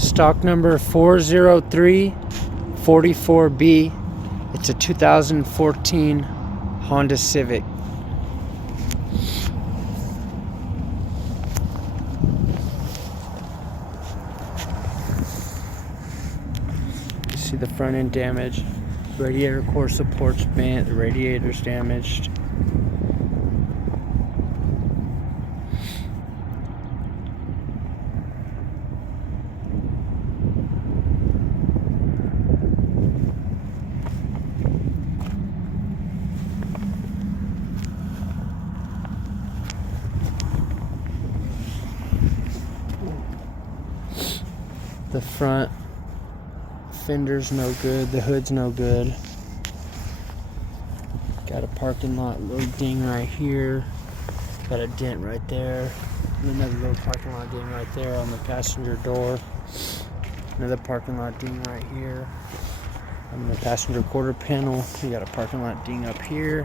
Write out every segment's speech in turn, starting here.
Stock number 40344B. It's a 2014 Honda Civic. You see the front end damage. Radiator core support's bent. The radiator's damaged. The front fender's no good, the hood's no good. Got a parking lot little ding right here. Got a dent right there. Another little parking lot ding right there on the passenger door. Another parking lot ding right here. On the passenger quarter panel, you got a parking lot ding up here.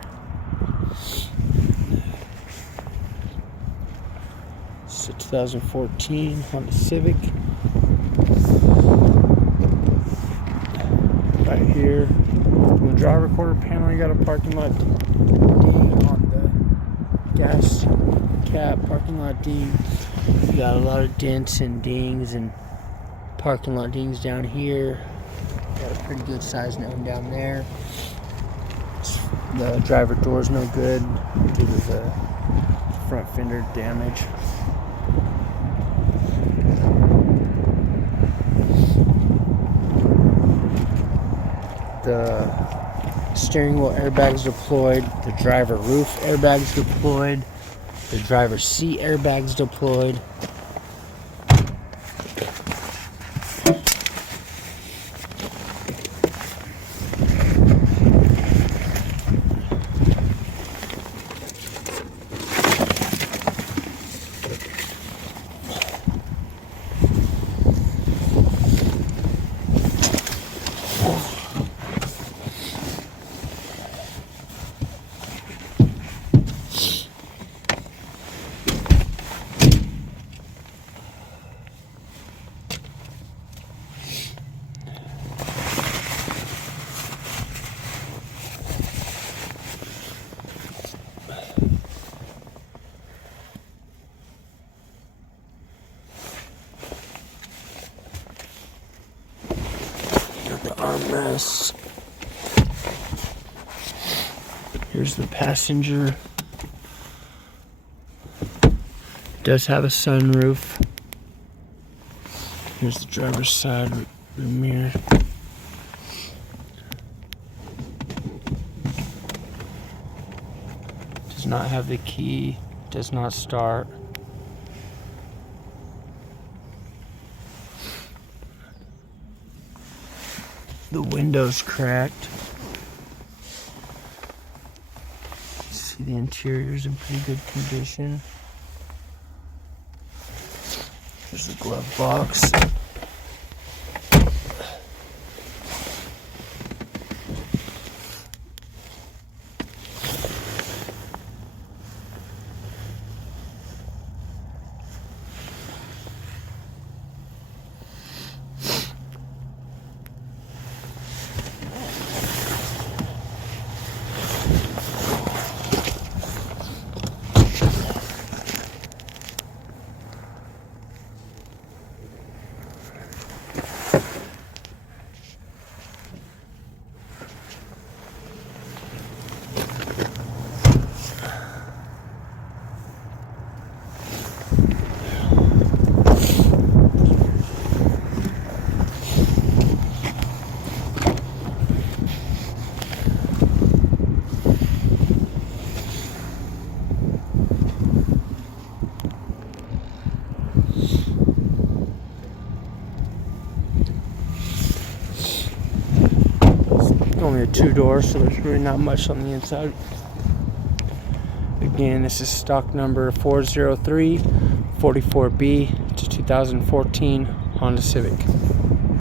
It's a 2014 Honda Civic. Right here on the driver quarter panel, you got a parking lot ding on the gas cap parking lot ding. You got a lot of dents and dings and parking lot dings down here. Got a pretty good sized one down there. The driver door's no good due to the front fender damage. The steering wheel airbags deployed, the driver roof airbags deployed, the driver's seat airbags deployed. The armrests. Here's the passenger. Does have a sunroof. Here's the driver's side rear mirror. Does not have the key. Does not start. The window's cracked. See, the interior's in pretty good condition. There's the glove box. Only a two-door, so there's really not much on the inside. Again, this is stock number 40344B. It's a 2014 Honda Civic.